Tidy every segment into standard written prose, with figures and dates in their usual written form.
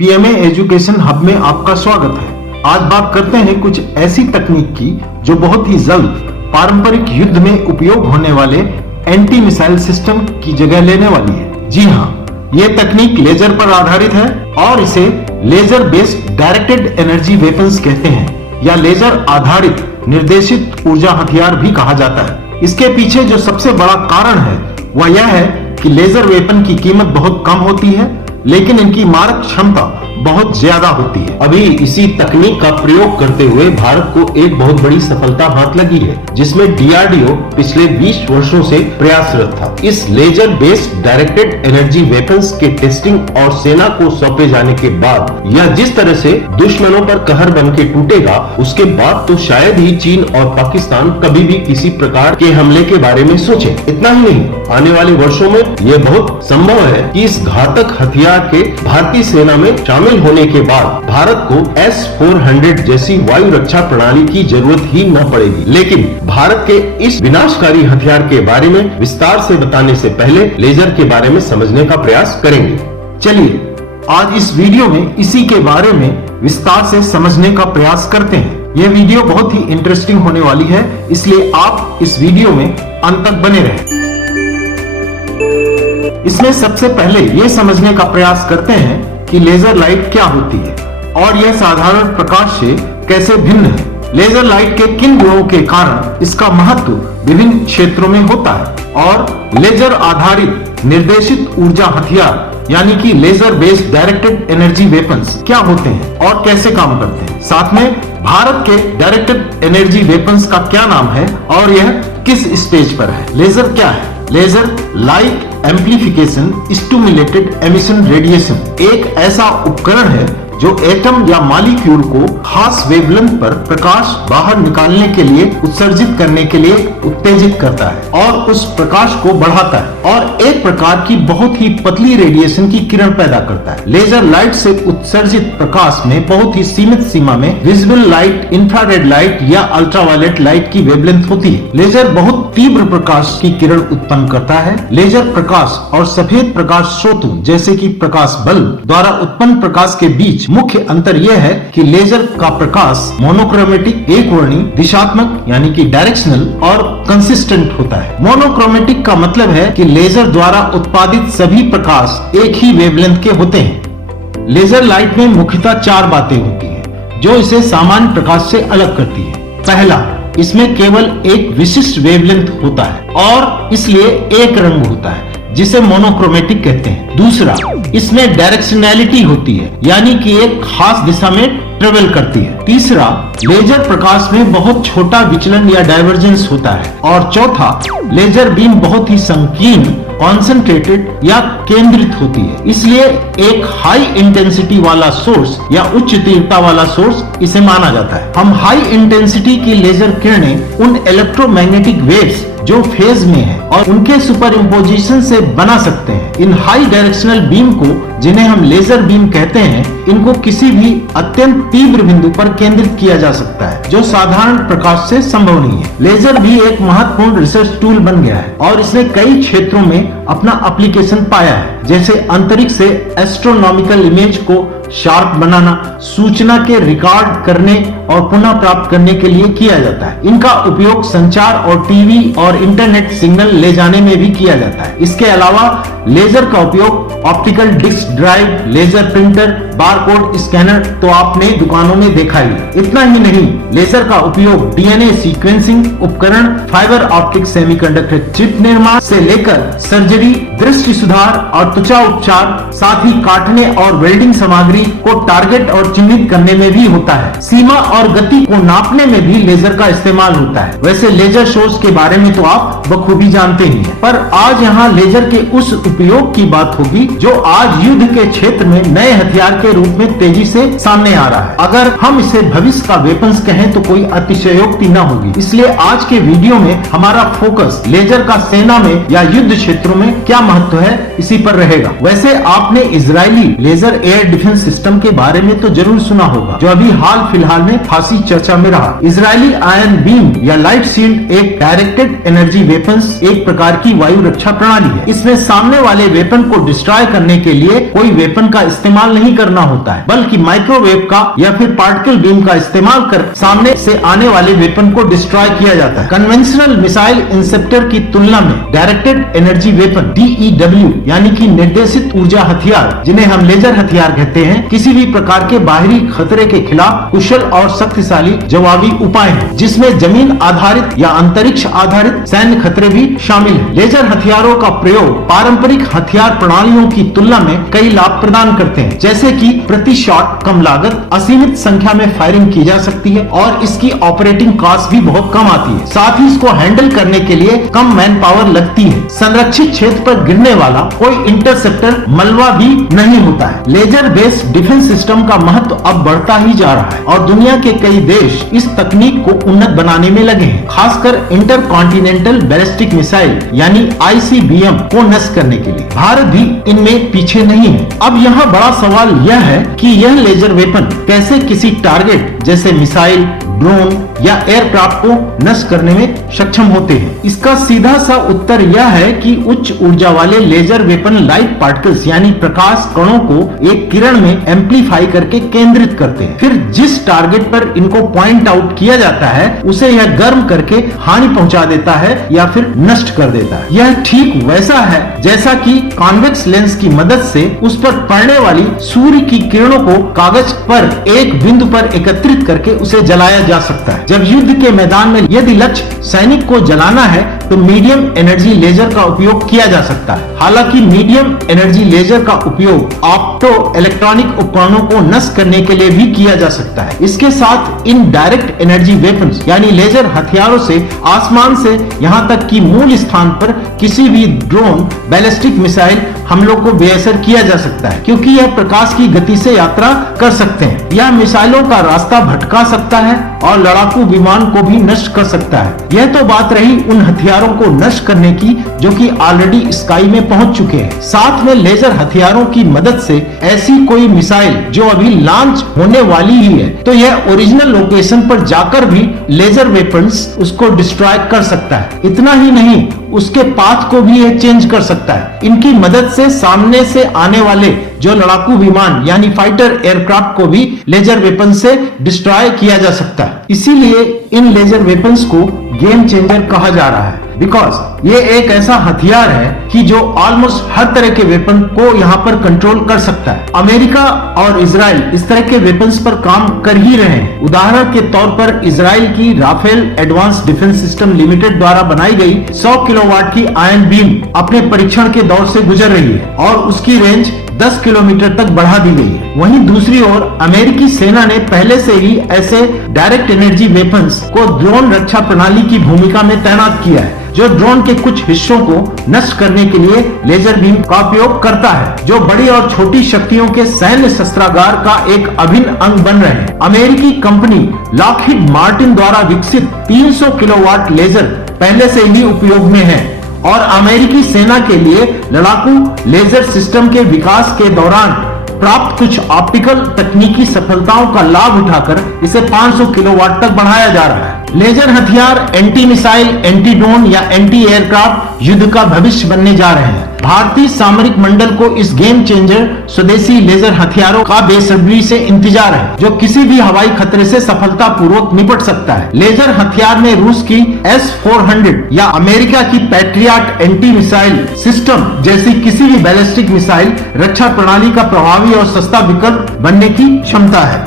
PMA education hub में आपका स्वागत है। आज बात करते हैं कुछ ऐसी तकनीक की जो बहुत ही जल्द पारंपरिक युद्ध में उपयोग होने वाले एंटी मिसाइल सिस्टम की जगह लेने वाली है। जी हाँ, ये तकनीक लेजर पर आधारित है और इसे laser based directed energy weapons कहते हैं या लेजर आधारित निर्देशित ऊर्जा हथियार भी कहा जाता है। इसके पीछे जो सबसे बड़ा कारण है वह यह है कि लेजर वेपन की कीमत बहुत कम होती है, लेकिन इनकी मारक क्षमता बहुत ज्यादा होती है। अभी इसी तकनीक का प्रयोग करते हुए भारत को एक बहुत बड़ी सफलता हाथ लगी है, जिसमें डीआरडीओ पिछले 20 वर्षों से प्रयासरत था। इस laser based directed energy weapons के टेस्टिंग और सेना को सौंपे जाने के बाद यह जिस तरह से दुश्मनों पर कहर बन के टूटेगा, उसके बाद तो शायद ही चीन और पाकिस्तान कभी भी किसी प्रकार के हमले के बारे में सोचे। इतना ही नहीं, आने वाले वर्षों में यह बहुत संभव है कि इस घातक हथियार के भारतीय सेना में शामिल होने के बाद भारत को S-400 जैसी वायु रक्षा प्रणाली की जरूरत ही न पड़ेगी। लेकिन भारत के इस विनाशकारी हथियार के बारे में विस्तार से बताने से पहले लेजर के बारे में समझने का प्रयास करेंगे। चलिए आज इस वीडियो में इसी के बारे में विस्तार से समझने का प्रयास करते हैं। यह वीडियो बहुत ही इंटरेस्टिंग होने वाली है, इसलिए आप इस वीडियो में अंत तक बने रहें। इसमें सबसे पहले यह समझने का प्रयास करते हैं कि लेजर लाइट क्या होती है और यह साधारण प्रकाश से कैसे भिन्न है। लेजर लाइट के किन गुणों के कारण इसका महत्व विभिन्न क्षेत्रों में होता है और लेजर आधारित निर्देशित ऊर्जा हथियार यानी कि laser based directed energy weapons क्या होते हैं और कैसे काम करते हैं। साथ में भारत के डायरेक्टेड एनर्जी वेपन्स का क्या नाम है और यह किस स्टेज पर है। लेजर क्या है? Laser light amplification stimulated emission radiation एक ऐसा उपकरण है जो एटम या मॉलिक्यूल को खास वेवलेंथ पर प्रकाश बाहर निकालने के लिए उत्सर्जित करने के लिए उत्तेजित करता है और उस प्रकाश को बढ़ाता है और एक प्रकार की बहुत ही पतली रेडिएशन की किरण पैदा करता है। लेजर लाइट से उत्सर्जित प्रकाश में बहुत ही सीमित सीमा में विजिबल लाइट, इंफ्रारेड लाइट या अल्ट्रावायलेट लाइट की वेवलेंथ होती है। लेजर बहुत तीव्र प्रकाश की किरण उत्पन्न करता है। लेजर प्रकाश और सफेद प्रकाश स्रोतों जैसे कि प्रकाश बल्ब द्वारा उत्पन्न प्रकाश के बीच मुख्य अंतर यह है कि लेजर का प्रकाश मोनोक्रोमेटिक एक वर्णी, दिशात्मक यानी कि डायरेक्शनल और कंसिस्टेंट होता है। मोनोक्रोमेटिक का मतलब है कि लेजर द्वारा उत्पादित सभी प्रकाश एक ही वेवलेंथ के होते हैं। लेजर लाइट में मुख्यतः 4 बातें होती हैं जो इसे सामान्य प्रकाश से अलग करती है। पहला, इसमें केवल एक विशिष्ट वेवलेंथ होता है और इसलिए एक रंग होता है जिसे मोनोक्रोमेटिक कहते हैं। दूसरा, इसमें डायरेक्शनैलिटी होती है यानी कि एक खास दिशा में ट्रेवल करती है। तीसरा, लेजर प्रकाश में बहुत छोटा विचलन या डाइवर्जेंस होता है और चौथा, लेजर बीम बहुत ही संकीर्ण, कॉन्सेंट्रेटेड या केंद्रित होती है, इसलिए एक हाई इंटेंसिटी वाला सोर्स या उच्च तीव्रता वाला सोर्स इसे माना जाता है। हम हाई इंटेंसिटी की लेजर किरणें उन इलेक्ट्रोमैग्नेटिक वेव्स जो फेज में है और उनके सुपर इम्पोजिशन से बना सकते हैं। इन हाई डायरेक्शनल बीम को, जिन्हें हम लेजर बीम कहते हैं, इनको किसी भी अत्यंत तीव्र बिंदु पर केंद्रित किया जा सकता है जो साधारण प्रकाश से संभव नहीं है। लेजर भी एक महत्वपूर्ण रिसर्च टूल बन गया है और इसने कई क्षेत्रों में अपना एप्लीकेशन पाया है, जैसे अंतरिक्ष से एस्ट्रोनॉमिकल इमेज को शार्प बनाना, सूचना के रिकॉर्ड करने और पुनः प्राप्त करने के लिए किया जाता है। इनका उपयोग संचार और टीवी और इंटरनेट सिग्नल ले जाने में भी किया जाता है। इसके अलावा लेजर का उपयोग optical disc drive, laser printer, barcode scanner तो आपने दुकानों में देखा ही। इतना ही नहीं, लेजर का उपयोग डीएनए सीक्वेंसिंग उपकरण, फाइबर ऑप्टिक सेमीकंडक्टर चिप निर्माण से लेकर सर्जरी, दृष्टि सुधार और त्वचा उपचार, साथ ही काटने और वेल्डिंग सामग्री को टारगेट और चिन्हित करने में भी होता है। सीमा और गति को नापने में भी लेजर का इस्तेमाल होता है। वैसे लेजर शोज के बारे में तो आप बखूबी जानते ही हैं, पर आज यहाँ लेजर के उस उपयोग की बात होगी जो आज युद्ध के क्षेत्र में नए हथियार के रूप में तेजी से सामने आ रहा है। अगर हम इसे भविष्य का वेपन्स कहें तो कोई अतिशयोक्ति न होगी। इसलिए आज के वीडियो में हमारा फोकस लेजर का सेना में या युद्ध क्षेत्रों में क्या महत्व है इसी पर रहेगा। वैसे आपने Israeli laser air defence system के बारे में तो जरूर सुना होगा, जो अभी हाल फिलहाल में खासी चर्चा में रहा। इजरायली आयरन बीम या लाइट शील्ड एक डायरेक्टेड एनर्जी वेपन्स, एक प्रकार की वायु रक्षा प्रणाली है। इसमें सामने वाले वेपन को डिस्ट्रॉय करने के लिए कोई वेपन का इस्तेमाल नहीं करना होता है, बल्कि माइक्रोवेव का या फिर पार्टिकल बीम का इस्तेमाल कर सामने से आने वाले वेपन को डिस्ट्रॉय किया जाता है। कन्वेंशनल मिसाइल इंसेप्टर की तुलना में डायरेक्टेड एनर्जी वेपन DEW यानी कि निर्देशित ऊर्जा हथियार, जिन्हें हम लेजर हथियार कहते हैं, किसी भी प्रकार के बाहरी खतरे के खिलाफ कुशल और शक्तिशाली जवाबी उपाय है, जिसमें जमीन आधारित या अंतरिक्ष आधारित सैन्य खतरे भी शामिल है। लेजर हथियारों का प्रयोग पारंपरिक हथियार प्रणालियों की तुलना में कई लाभ प्रदान करते हैं, जैसे कि प्रति शॉट कम लागत, असीमित संख्या में फायरिंग की जा सकती है और इसकी ऑपरेटिंग कॉस्ट भी बहुत कम आती है। साथ ही इसको हैंडल करने के लिए कम मैन पावर लगती है। संरक्षित क्षेत्र पर गिरने वाला कोई इंटरसेप्टर मलबा भी नहीं होता है। लेजर बेस्ड डिफेंस सिस्टम का महत्व अब बढ़ता ही जा रहा है और दुनिया के कई देश इस तकनीक को उन्नत बनाने में लगे हैं, खासकर इंटर कॉन्टिनेंटल बैलिस्टिक मिसाइल यानी ICBM को नष्ट करने के लिए। भारत भी इनमें पीछे नहीं है। अब यहाँ बड़ा सवाल यह है कि यह लेजर वेपन कैसे किसी टारगेट जैसे मिसाइल, ड्रोन या एयरक्राफ्ट को नष्ट करने में सक्षम होते हैं। इसका सीधा सा उत्तर यह है कि उच्च ऊर्जा वाले लेजर वेपन लाइट पार्टिकल्स यानी प्रकाश कणों को एक किरण में एम्पलीफाई करके केंद्रित करते हैं। फिर जिस टारगेट पर इनको पॉइंट आउट किया जाता है उसे यह गर्म करके हानि पहुंचा देता है या फिर नष्ट कर देता है। यह ठीक वैसा है जैसा कि कॉन्वेक्स लेंस की मदद से उस पर पड़ने वाली सूर्य की किरणों को कागज पर एक बिंदु पर एकत्रित करके उसे जलाया जा सकता है। जब युद्ध के मैदान में यदि लक्ष्य सैनिक को जलाना है तो मीडियम एनर्जी लेजर का उपयोग किया जा सकता है। हालांकि मीडियम एनर्जी लेजर का उपयोग ऑप्टो इलेक्ट्रॉनिक उपकरणों को नष्ट करने के लिए भी किया जा सकता है। इसके साथ इन डायरेक्ट एनर्जी वेपन्स यानी लेजर हथियारों से आसमान से यहाँ तक कि मूल स्थान पर किसी भी ड्रोन, बैलिस्टिक मिसाइल हमलों को बेअसर किया जा सकता है, क्योंकि यह प्रकाश की गति से यात्रा कर सकते हैं। यह मिसाइलों का रास्ता भटका सकता है और लड़ाकू विमान को भी नष्ट कर सकता है। यह तो बात रही उन हथियारों को नष्ट करने की जो कि ऑलरेडी स्काई में पहुंच चुके हैं। साथ में लेजर हथियारों की मदद से ऐसी कोई मिसाइल जो अभी लॉन्च होने वाली ही है तो यह ओरिजिनल लोकेशन पर जाकर भी लेजर वेपन्स उसको डिस्ट्रॉय कर सकता है। इतना ही नहीं, उसके पाथ को भी यह चेंज कर सकता है। इनकी मदद से सामने से आने वाले जो लड़ाकू विमान यानी फाइटर एयरक्राफ्ट को भी लेजर वेपन से डिस्ट्रॉय किया जा सकता है। इसीलिए इन लेजर वेपन्स को गेम चेंजर कहा जा रहा है, बिकॉज ये एक ऐसा हथियार है कि जो ऑलमोस्ट हर तरह के वेपन को यहाँ पर कंट्रोल कर सकता है। अमेरिका और इजराइल इस तरह के वेपन्स पर काम कर ही रहे हैं। उदाहरण के तौर पर इजराइल की Rafael advance defence system limited द्वारा बनाई गई 100 किलोवाट की आयरन बीम अपने परीक्षण के दौर से गुजर रही है और उसकी रेंज 10 किलोमीटर तक बढ़ा दी गई है। वहीं दूसरी ओर अमेरिकी सेना ने पहले से ही ऐसे डायरेक्ट एनर्जी वेपन्स को ड्रोन रक्षा प्रणाली की भूमिका में तैनात किया है, जो ड्रोन के कुछ हिस्सों को नष्ट करने के लिए लेजर बीम का उपयोग करता है, जो बड़ी और छोटी शक्तियों के सैन्य शस्त्रागार का एक अभिन्न अंग बन रहे हैं। अमेरिकी कंपनी लॉकहीड मार्टिन द्वारा विकसित 300 किलोवाट लेजर पहले से ही उपयोग में है और अमेरिकी सेना के लिए लड़ाकू लेजर सिस्टम के विकास के दौरान प्राप्त कुछ ऑप्टिकल तकनीकी सफलताओं का लाभ उठाकर इसे 500 किलोवाट तक बढ़ाया जा रहा है। लेजर हथियार एंटी मिसाइल, एंटी ड्रोन या एंटी एयरक्राफ्ट युद्ध का भविष्य बनने जा रहे हैं। भारतीय सामरिक मंडल को इस गेम चेंजर स्वदेशी लेजर हथियारों का बेसब्री से इंतजार है, जो किसी भी हवाई खतरे से सफलतापूर्वक निपट सकता है। लेजर हथियार में रूस की S-400 या अमेरिका की पैट्रियट एंटी मिसाइल सिस्टम जैसी किसी भी बैलिस्टिक मिसाइल रक्षा प्रणाली का प्रभावी और सस्ता विकल्प बनने की क्षमता है।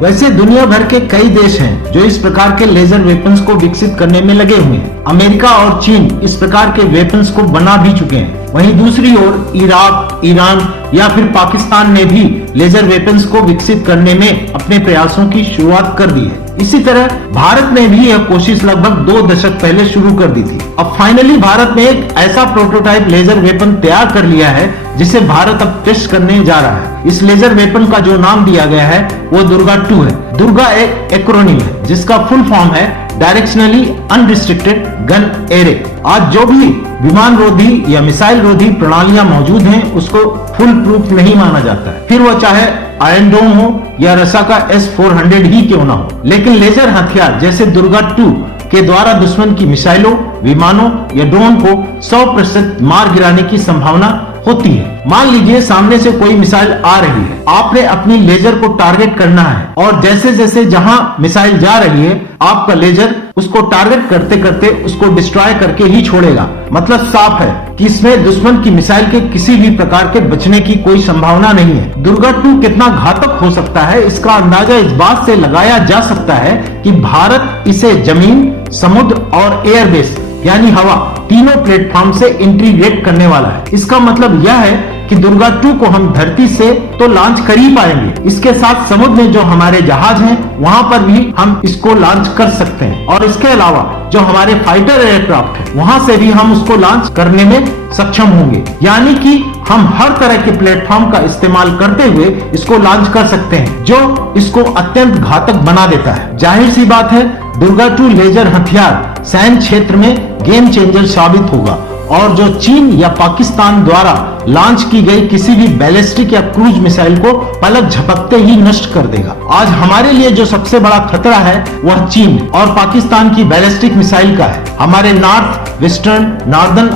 वैसे दुनिया भर के कई देश हैं जो इस प्रकार के लेजर वेपन्स को विकसित करने में लगे हुए हैं। अमेरिका और चीन इस प्रकार के वेपन्स को बना भी चुके हैं। वहीं दूसरी ओर इराक, ईरान या फिर पाकिस्तान ने भी लेजर वेपन्स को विकसित करने में अपने प्रयासों की शुरुआत कर दी है। इसी तरह भारत ने भी यह कोशिश लगभग 2 दशक पहले शुरू कर दी थी। अब फाइनली भारत ने एक ऐसा प्रोटोटाइप लेजर वेपन तैयार कर लिया है जिसे भारत अब टेस्ट करने जा रहा है। इस लेजर वेपन का जो नाम दिया गया है वो दुर्गा 2 है। दुर्गा एक एक्रोनिम है जिसका फुल फॉर्म है डायरेक्शनली अनरिस्ट्रिक्टेड गन एरे। आज जो भी विमान रोधी या मिसाइल रोधी प्रणालियां मौजूद हैं उसको फुल प्रूफ नहीं माना जाता है, फिर वो चाहे आयरन डोम हो या रसा का S-400 ही क्यों ना हो। लेकिन लेजर हथियार जैसे दुर्गा 2 के द्वारा दुश्मन की मिसाइलों, विमानों या ड्रोन को 100% मार गिराने की संभावना होती है। मान लीजिए सामने से कोई मिसाइल आ रही है, आपने अपनी लेजर को टारगेट करना है और जैसे जैसे जहां मिसाइल जा रही है आपका लेजर उसको टारगेट करते करते उसको डिस्ट्रॉय करके ही छोड़ेगा। मतलब साफ है कि इसमें दुश्मन की मिसाइल के किसी भी प्रकार के बचने की कोई संभावना नहीं है। दुर्गा 2 कितना घातक हो सकता है इसका अंदाजा इस बात से लगाया जा सकता है कि भारत इसे जमीन, समुद्र और एयरबेस यानी हवा तीनों प्लेटफॉर्म से इंटीग्रेट करने वाला है। इसका मतलब यह है कि दुर्गा 2 को हम धरती से तो लॉन्च कर ही पाएंगे, इसके साथ समुद्र में जो हमारे जहाज हैं वहां पर भी हम इसको लॉन्च कर सकते हैं और इसके अलावा जो हमारे फाइटर एयरक्राफ्ट है वहां से भी हम उसको लॉन्च करने में सक्षम होंगे। यानी कि हम हर तरह के प्लेटफॉर्म का इस्तेमाल करते हुए इसको लॉन्च कर सकते हैं, जो इसको अत्यंत घातक बना देता है। जाहिर सी बात है दुर्गा 2 लेजर हथियार सैन्य क्षेत्र में गेम चेंजर साबित होगा और जो चीन या पाकिस्तान द्वारा लॉन्च की गई किसी भी बैलिस्टिक या क्रूज मिसाइल को पलक झपकते ही नष्ट कर देगा। आज हमारे लिए जो सबसे बड़ा खतरा है वह चीन और पाकिस्तान की बैलिस्टिक मिसाइल का है। हमारे नॉर्थ, वेस्टर्न, नॉर्दर्न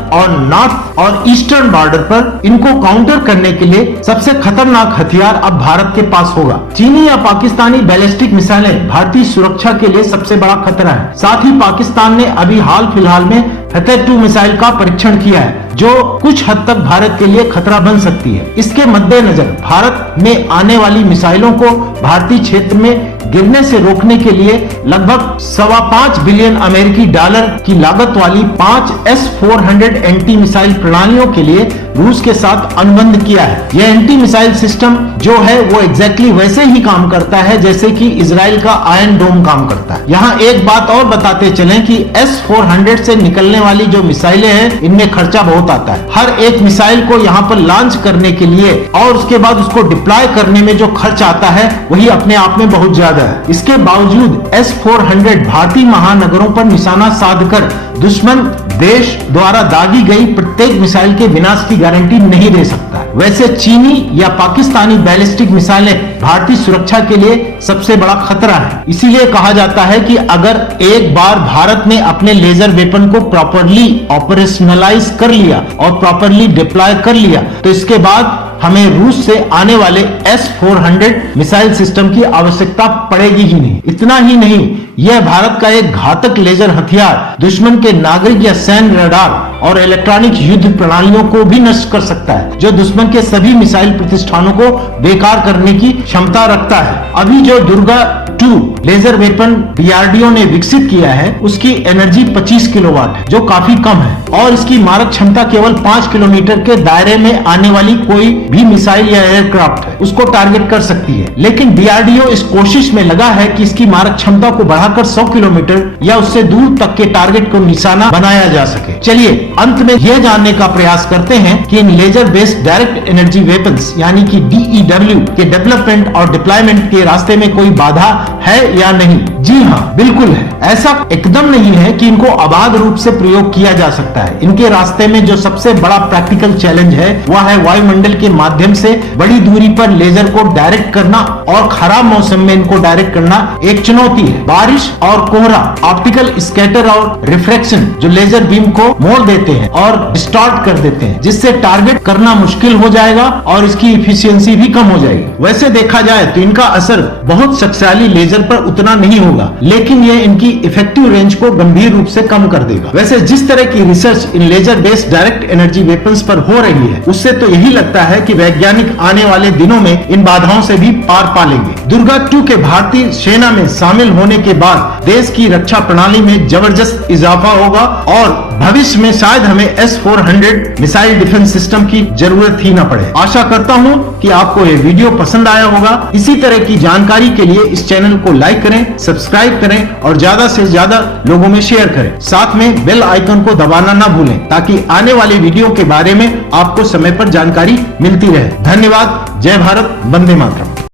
और ईस्टर्न बॉर्डर पर इनको काउंटर करने के लिए सबसे खतरनाक हथियार अब भारत के पास होगा। चीनी या पाकिस्तानी बैलिस्टिक मिसाइलें भारतीय सुरक्षा के लिए सबसे बड़ा खतरा है। साथ ही पाकिस्तान ने अभी हाल फिलहाल में फतेह 2 मिसाइल का परीक्षण किया है जो कुछ हद तक भारत के लिए खतरा बन सकती है। इसके मद्देनजर भारत में आने वाली मिसाइलों को भारतीय क्षेत्र में गिरने से रोकने के लिए लगभग $5.25 बिलियन अमेरिकी डॉलर की लागत वाली 5 S-400 एंटी मिसाइल प्रणालियों के लिए रूस के साथ अनुबंध किया है। यह एंटी मिसाइल सिस्टम जो है वो एग्जैक्टली वैसे ही काम करता है जैसे कि इजराइल का आयरन डोम काम करता है। यहाँ एक बात और बताते चलें कि S-400 से निकलने वाली जो मिसाइलें हैं इनमें खर्चा बहुत आता है। हर एक मिसाइल को यहाँ पर लॉन्च करने के लिए और उसके बाद उसको डिप्लॉय करने में जो खर्च आता है वही अपने आप में बहुत ज्यादा है। इसके बावजूद S-400 भारतीय महानगरों पर निशाना साधकर दुश्मन देश द्वारा दागी गई प्रत्येक मिसाइल के विनाश की गारंटी नहीं दे सकता। वैसे चीनी या पाकिस्तानी बैलिस्टिक मिसाइलें भारतीय सुरक्षा के लिए सबसे बड़ा खतरा है। इसीलिए कहा जाता है कि अगर एक बार भारत ने अपने लेजर वेपन को प्रॉपरली ऑपरेशनलाइज कर लिया और प्रॉपरली डिप्लॉय कर लिया तो इसके बाद हमें रूस से आने वाले S-400 मिसाइल सिस्टम की आवश्यकता पड़ेगी ही नहीं। इतना ही नहीं, यह भारत का एक घातक लेजर हथियार दुश्मन के नागरिक या सैन्य रडार और इलेक्ट्रॉनिक युद्ध प्रणालियों को भी नष्ट कर सकता है जो दुश्मन के सभी मिसाइल प्रतिष्ठानों को बेकार करने की क्षमता रखता है। अभी जो दुर्गा 2 लेजर वेपन DRDO ने विकसित किया है उसकी एनर्जी 25 किलोवाट है जो काफी कम है और इसकी मारक क्षमता केवल 5 किलोमीटर के दायरे में आने वाली कोई भी मिसाइल या एयरक्राफ्ट है उसको टारगेट कर सकती है। लेकिन DRDO इस कोशिश में लगा है कि इसकी मारक क्षमता को बढ़ाकर 100 किलोमीटर या उससे दूर तक के टारगेट को निशाना बनाया जा सके। चलिए अंत में यह जानने का प्रयास करते हैं कि इन laser based direct energy weapons यानी कि DEW के डेवलपमेंट और डिप्लॉयमेंट के रास्ते में कोई बाधा है या नहीं। जी हाँ, बिल्कुल है। ऐसा एकदम नहीं है कि इनको अबाध रूप से प्रयोग किया जा सकता है। इनके रास्ते में जो सबसे बड़ा प्रैक्टिकल चैलेंज है वह है वायुमंडल के माध्यम से बड़ी दूरी पर लेजर को डायरेक्ट करना और खराब मौसम में इनको डायरेक्ट करना एक चुनौती है। बारिश और कोहरा, ऑप्टिकल स्कैटर और रिफ्रैक्शन जो लेजर बीम को मोड़ देते हैं और डिस्टॉर्ट कर देते हैं जिससे टारगेट करना मुश्किल हो जाएगा और इसकी इफिशियंसी भी कम हो जाएगी। वैसे देखा जाए तो इनका असर बहुत शक्तिशाली लेजर पर उतना नहीं होगा लेकिन यह इनकी इफेक्टिव रेंज को गंभीर रूप से कम कर देगा। वैसे जिस तरह की research in laser based direct energy weapons पर हो रही है उससे तो यही लगता है कि वैज्ञानिक आने वाले दिनों में इन बाधाओं से भी पार पा लेंगे। दुर्गा 2 के भारतीय सेना में शामिल होने के बाद देश की रक्षा प्रणाली में जबरदस्त इजाफा होगा और भविष्य में शायद हमें S-400 मिसाइल डिफेंस सिस्टम की जरूरत ही न पड़े। आशा करता हूं कि आपको ये वीडियो पसंद आया होगा। इसी तरह की जानकारी के लिए इस चैनल को लाइक करें, सब्सक्राइब करें और ज्यादा से ज्यादा लोगों में शेयर करें। साथ में बेल आइकन को दबाना ना भूलें ताकि आने वाली वीडियो के बारे में आपको समय पर जानकारी मिलती रहे। धन्यवाद। जय भारत, वंदे मातरम।